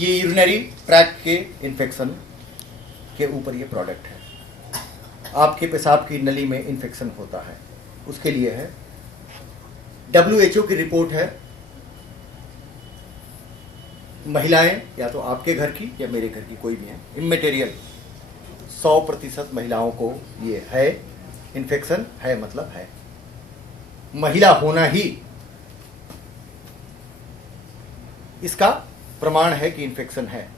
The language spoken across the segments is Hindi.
ये यूरिनरी ट्रैक्ट के इन्फेक्शन के ऊपर ये प्रोडक्ट है। आपके पेशाब की नली में इन्फेक्शन होता है, उसके लिए है। WHO की रिपोर्ट है, महिलाएं या तो आपके घर की या मेरे घर की कोई भी है, इमैटेरियल 100% महिलाओं को ये है इन्फेक्शन है, मतलब है। महिला होना ही इसका प्रमाण है कि इन्फेक्शन है।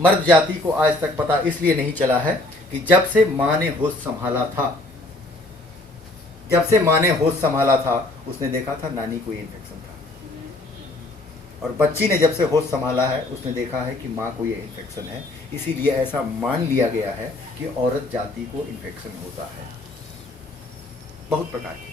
मर्द जाति को आज तक पता इसलिए नहीं चला है कि जब से मां ने होश संभाला था, उसने देखा था नानी को इन्फेक्शन था, और बच्ची ने जब से होश संभाला है उसने देखा है कि मां को ये इन्फेक्शन है। इसीलिए ऐसा मान लिया गया है कि औरत जाति को इन्फेक्शन होता है। बहुत प्रकार के।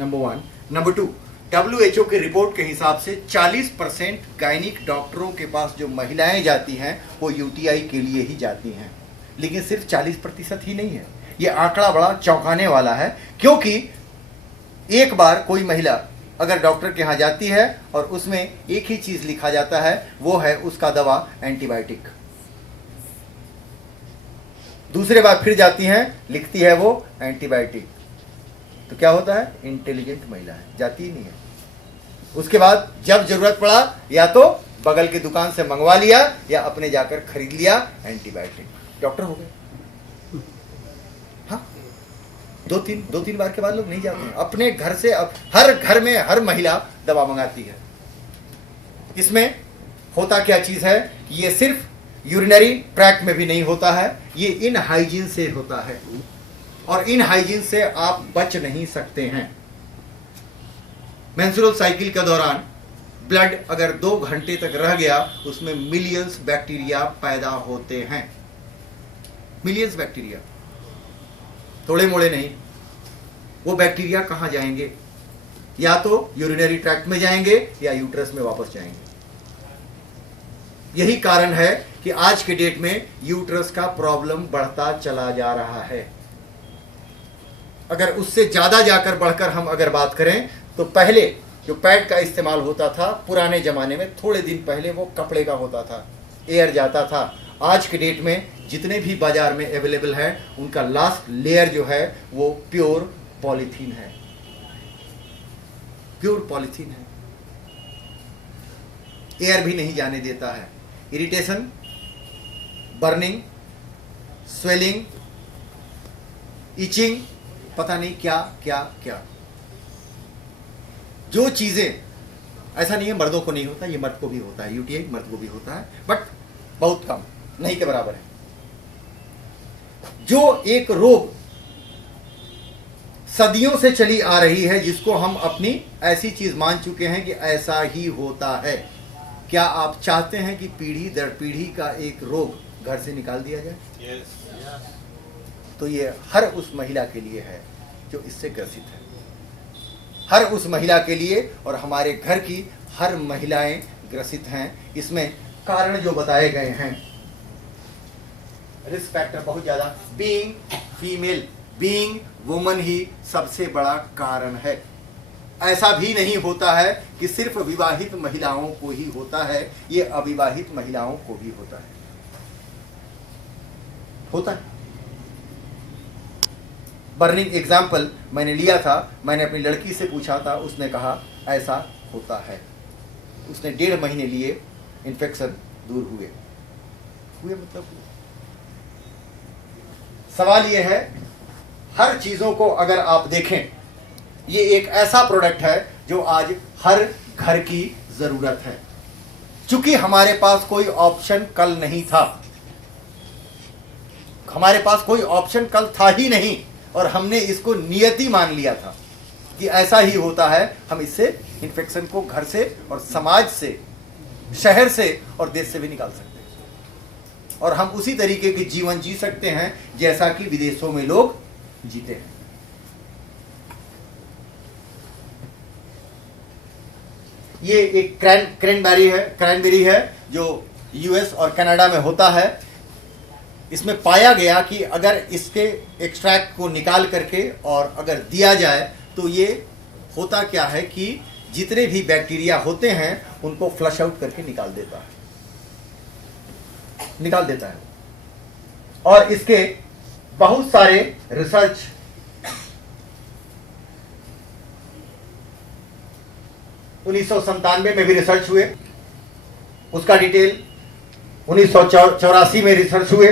नंबर 1। नंबर 2, WHO के रिपोर्ट के हिसाब से 40% गायनिक डॉक्टरों के पास जो महिलाएं जाती हैं वो UTI के लिए ही जाती हैं। लेकिन सिर्फ 40% ही नहीं है, ये आंकड़ा बड़ा चौंकाने वाला है, क्योंकि एक बार कोई महिला अगर डॉक्टर के यहाँ जाती है और उसमें एक ही चीज लिखा जाता है, वो है उसका दवा एंटीबायोटिक। दूसरे बार फिर जाती हैं, लिखती है वो एंटीबायोटिक, तो क्या होता है? इंटेलिजेंट महिला है, जाती ही नहीं है। उसके बाद जब जरूरत पड़ा या तो बगल की दुकान से मंगवा लिया या अपने जाकर खरीद लिया एंटीबायोटिक, डॉक्टर हो गए। हाँ, दो तीन बार के बाद लोग नहीं जाते हैं अपने घर से। अब हर घर में हर महिला दवा मंगाती है। इसमें होता क्या चीज है कि ये सिर्फ यूरिनरी ट्रैक्ट में भी नहीं होता है, ये इन हाइजीन से होता है, और इन हाइजीन से आप बच नहीं सकते हैं। मेंस्ट्रुअल साइकिल के दौरान ब्लड अगर 2 घंटे तक रह गया, उसमें मिलियंस बैक्टीरिया पैदा होते हैं। मिलियंस बैक्टीरिया, थोड़े मोड़े नहीं। वो बैक्टीरिया कहां जाएंगे? या तो यूरिनरी ट्रैक्ट में जाएंगे या यूट्रस में वापस जाएंगे। यही कारण है कि आज के डेट में यूट्रस का प्रॉब्लम बढ़ता चला जा रहा है। अगर उससे ज्यादा जाकर बढ़कर हम अगर बात करें तो पहले जो पैड का इस्तेमाल होता था पुराने जमाने में, थोड़े दिन पहले वो कपड़े का होता था, एयर जाता था। आज के डेट में जितने भी बाजार में अवेलेबल है उनका लास्ट लेयर जो है वो प्योर पॉलीथीन है। प्योर पॉलीथीन है, एयर भी नहीं जाने देता है। इरिटेशन, बर्निंग, स्वेलिंग, इचिंग, पता नहीं क्या क्या क्या जो चीजें, ऐसा नहीं है मर्दों को नहीं होता, ये मर्द को भी होता है। यूटीआई मर्द को भी होता है, बट बहुत कम, नहीं के बराबर है। जो एक रोग सदियों से चली आ रही है, जिसको हम अपनी ऐसी चीज मान चुके हैं कि ऐसा ही होता है। क्या आप चाहते हैं कि पीढ़ी दर पीढ़ी का एक रोग घर से निकाल दिया जाए? yes. तो ये हर उस महिला के लिए है जो इससे ग्रसित है, हर उस महिला के लिए, और हमारे घर की हर महिलाएं ग्रसित हैं। इसमें कारण जो बताए गए हैं, रिस्क फैक्टर बहुत ज्यादा, बीइंग फीमेल, बीइंग वुमन ही सबसे बड़ा कारण है। ऐसा भी नहीं होता है कि सिर्फ विवाहित महिलाओं को ही होता है, ये अविवाहित महिलाओं को भी होता है। बर्निंग एग्जाम्पल मैंने लिया था, मैंने अपनी लड़की से पूछा था, उसने कहा ऐसा होता है। उसने 1.5 महीने लिए, इन्फेक्शन दूर हुए मतलब। सवाल यह है, हर चीजों को अगर आप देखें, ये एक ऐसा प्रोडक्ट है जो आज हर घर की जरूरत है। चूंकि हमारे पास कोई ऑप्शन कल नहीं था, हमारे पास कोई ऑप्शन कल था ही नहीं, और हमने इसको नियति मान लिया था कि ऐसा ही होता है। हम इससे इन्फेक्शन को घर से और समाज से, शहर से और देश से भी निकाल सकते हैं, और हम उसी तरीके के जीवन जी सकते हैं जैसा कि विदेशों में लोग जीते हैं। ये एक क्रैनबेरी है जो यूएस और कनाडा में होता है। इसमें पाया गया कि अगर इसके एक्सट्रैक्ट को निकाल करके और अगर दिया जाए तो ये होता क्या है कि जितने भी बैक्टीरिया होते हैं उनको फ्लश आउट करके निकाल देता है। निकाल देता है। और इसके बहुत सारे रिसर्च (1997) में भी रिसर्च हुए, उसका डिटेल 1984 में रिसर्च हुए,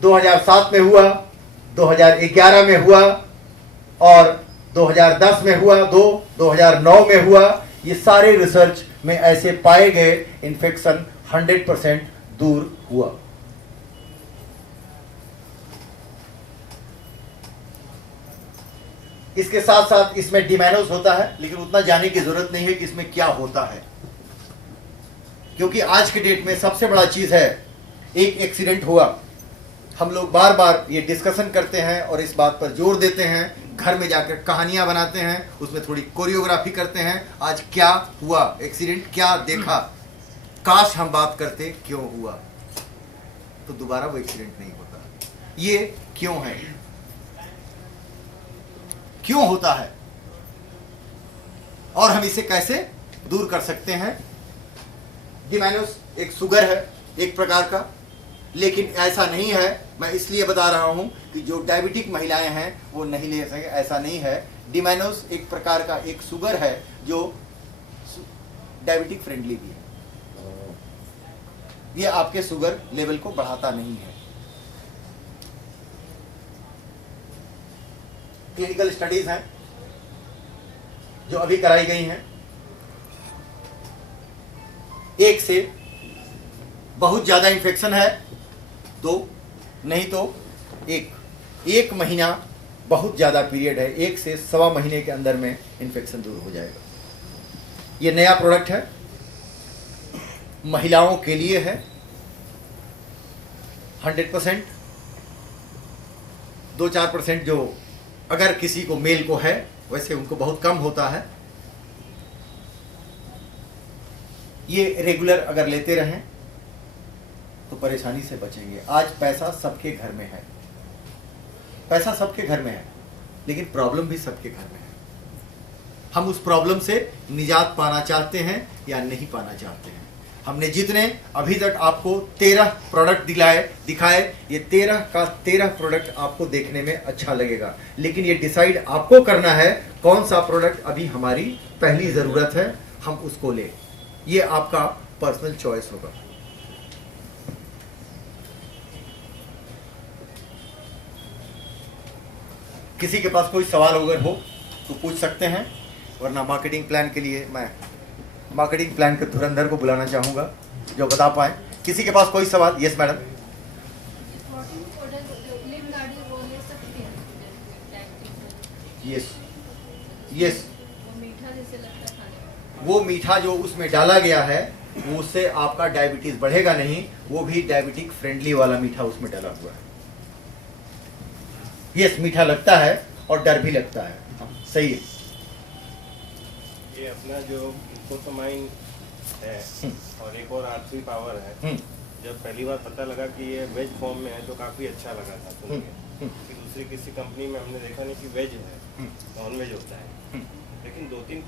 2007 में हुआ, 2011 में हुआ और 2010 में हुआ, 2009 में हुआ। ये सारे रिसर्च में ऐसे पाए गए इन्फेक्शन 100% दूर हुआ। इसके साथ साथ इसमें डिमैनोस होता है, लेकिन उतना जाने की जरूरत नहीं है कि इसमें क्या होता है, क्योंकि आज के डेट में सबसे बड़ा चीज है, एक एक्सीडेंट हुआ, हम लोग बार बार ये डिस्कशन करते हैं और इस बात पर जोर देते हैं, घर में जाकर कहानियां बनाते हैं, उसमें थोड़ी कोरियोग्राफी करते हैं, आज क्या हुआ, एक्सीडेंट क्या देखा, काश हम बात करते क्यों हुआ, तो दोबारा वो एक्सीडेंट नहीं होता। ये क्यों है, क्यों होता है और हम इसे कैसे दूर कर सकते हैं। डिमैनोस एक शुगर है एक प्रकार का, लेकिन ऐसा नहीं है, मैं इसलिए बता रहा हूं कि जो डायबिटिक महिलाएं हैं वो नहीं ले सके, ऐसा नहीं है। डिमैनोस एक प्रकार का एक शुगर है जो डायबिटिक फ्रेंडली भी है, ये आपके शुगर लेवल को बढ़ाता नहीं है। क्लिनिकल स्टडीज हैं जो अभी कराई गई हैं, एक से बहुत ज्यादा इन्फेक्शन है तो नहीं तो एक महीना बहुत ज्यादा पीरियड है, 1 से सवा महीने के अंदर में इन्फेक्शन दूर हो जाएगा। ये नया प्रोडक्ट है, महिलाओं के लिए है, 100%, 2-4% जो अगर किसी को मेल को है, वैसे उनको बहुत कम होता है। ये रेगुलर अगर लेते रहें तो परेशानी से बचेंगे। आज पैसा सबके घर में है, पैसा सबके घर में है, लेकिन प्रॉब्लम भी सबके घर में है। हम उस प्रॉब्लम से निजात पाना चाहते हैं या नहीं पाना चाहते हैं। हमने जितने अभी तक आपको 13 प्रोडक्ट दिखाए, ये 13 का 13 प्रोडक्ट आपको देखने में अच्छा लगेगा, लेकिन ये डिसाइड आपको करना है कौन सा प्रोडक्ट अभी हमारी पहली जरूरत है, हम उसको लें। ये आपका पर्सनल चॉइस होगा। किसी के पास कोई सवाल अगर हो तो पूछ सकते हैं, वरना मार्केटिंग प्लान के लिए मैं मार्केटिंग प्लान के धुरंधर को बुलाना चाहूँगा जो बता पाए। किसी के पास कोई सवाल? Yes madam. यस यस, वो मीठा जो उसमें डाला गया है उससे आपका डायबिटीज बढ़ेगा नहीं, वो भी डायबिटिक फ्रेंडली वाला मीठा उसमें डाला हुआ है। यस, मीठा लगता है और डर भी लगता है, सही है। ये अपना जो इन्फोसमाइन है और एक और R3 पावर है, जब पहली बार पता लगा कि ये वेज फॉर्म में है तो काफ़ी अच्छा लगा था सुन के। कि दूसरी किसी कंपनी में हमने देखा नहीं कि वेज है, नॉन वेज होता है, लेकिन 2-3